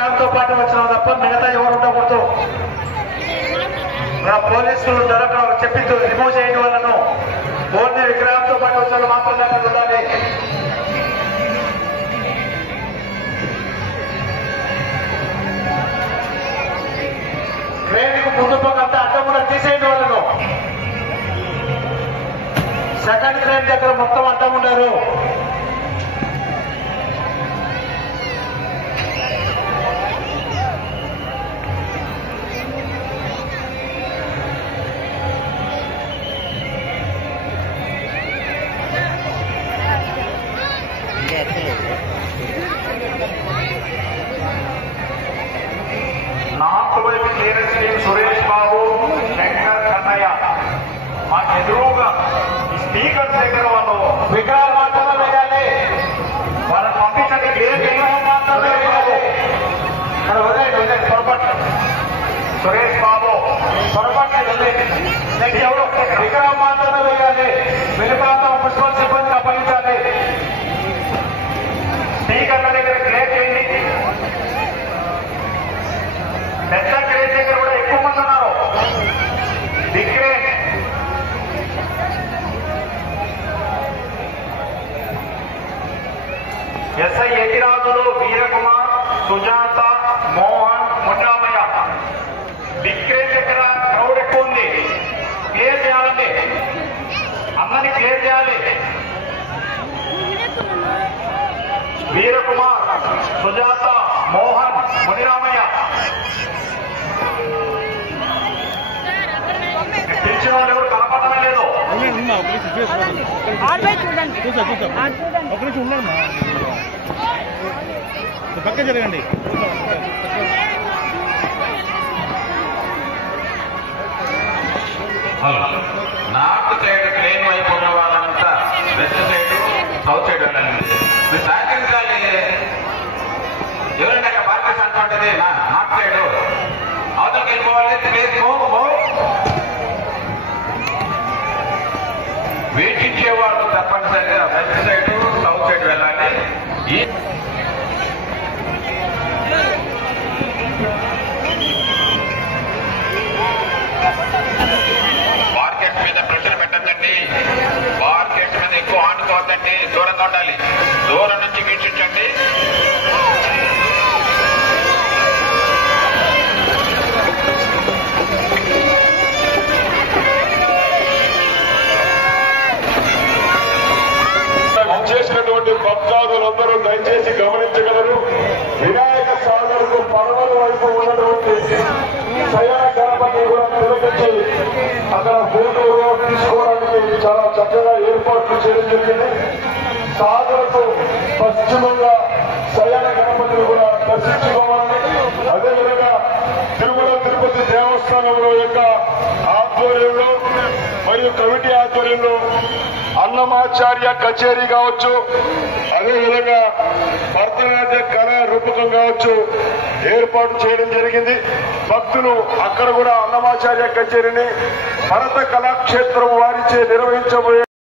విగ్రహంతో పాటు వచ్చిన తప్ప మిగతా ఎవరు ఉండకూడదు. పోలీసులు చెప్పి రిమూవ్ చేయడం వల్లను ఓన్లీ విగ్రహంతో పాటు వచ్చిన మాత్రమే ఉండాలి. ట్రైన్కు ముందు పక్కంతా అడ్డం కూడా తీసేయడం వల్లను సెకండ్ ట్రైన్ దగ్గర మొత్తం అడ్డం ఉన్నారు. నార్త్ వైపు క్లియరెన్స్ టీం సురేష్ బాబు, శంకర్, కన్నయ్య మా ఎదురుగా స్పీకర్ దగ్గర వాళ్ళు విగ్రహాలు మాత్రమే వేయాలి. వాళ్ళని పంపించండి. విగ్రహం మాత్రమే వేయాలి. పొరపాటు సురేష్ బాబు పొరపాటు నెక్స్ట్ ఎవరు విగ్రహం మాత్రమే వేయాలి. వెళ్లి ప్రాంతం మున్సిపల్ సిబ్బందిని అప్పగించాలి. స్పీకర్ల దగ్గర క్లియర్ చేయండి. పెద్ద క్రేజ్ దగ్గర కూడా ఎక్కువ మంది ఉన్నారు. దిక్కే ఎస్ఐ యతిరాజులు, వీరకుమార్, సుజాత, మోహన్, మున్నామయ్య. దిక్కే దగ్గర క్రౌడ్ ఎక్కువ ఉంది. క్లియర్ చేయాలండి. అందరినీ క్లియర్ చేయాలి. వీరకుమార్, సుజాత, మోహన్, మునిరామయ్య పిలిచిన వాళ్ళు ఎవరు కనపడమే లేదు. పక్క జరగండి. నార్త్ సైడ్ ట్రైన్ వైపు ఉన్న వాళ్ళంతా వెస్ట్ సైడ్, సౌత్ సైడ్ వెళ్ళండి. మీరు సహకరించాలి. ఎవరంటే అక్కడ పార్టీస్ అంటుంటది నార్త్ సైడ్ అవతలకి వెళ్ళిపోవాలి. ప్లీజ్ వీటించేవాళ్ళు తప్పనిసరిగా వెస్ట్ సైడ్, సౌత్ సైడ్ వెళ్ళాలి. ఈ మార్కెట్ మీద ప్రెషర్ పెట్టద్దండి. మార్కెట్ మీద ఎక్కువ ఆడుకోవద్దండి. దూరంగా ఉండాలి. దూరం నుంచి వీక్షించండి. చేసినటువంటి భక్తాదులందరూ దయచేసి గమనించగలరు. వినాయక సాగర్కు పడమర వైపు ఉన్నటువంటి శయన గణపతి కూడా తిలకించి అక్కడ ఫోటోలో తీసుకోవడానికి చాలా చక్కగా ఏర్పాట్లు చేయడం జరిగింది. సాగర్కు పశ్చిమంగా శయన గణపతిని కూడా దర్శించుకోవాలని, అదేవిధంగా తిరుమల తిరుపతి దేవస్థానంలో యొక్క ఆధ్వర్యంలో మరియు కమిటీ ఆధ్వర్యంలో అన్నమాచార్య కచేరీ కావచ్చు, అదేవిధంగా భరతనాట్య కళా రూపకం కావచ్చు ఏర్పాటు చేయడం జరిగింది. భక్తులు అక్కడ కూడా అన్నమాచార్య కచేరీని భరత కళాక్షేత్రం వారిచే నిర్వహించబోయే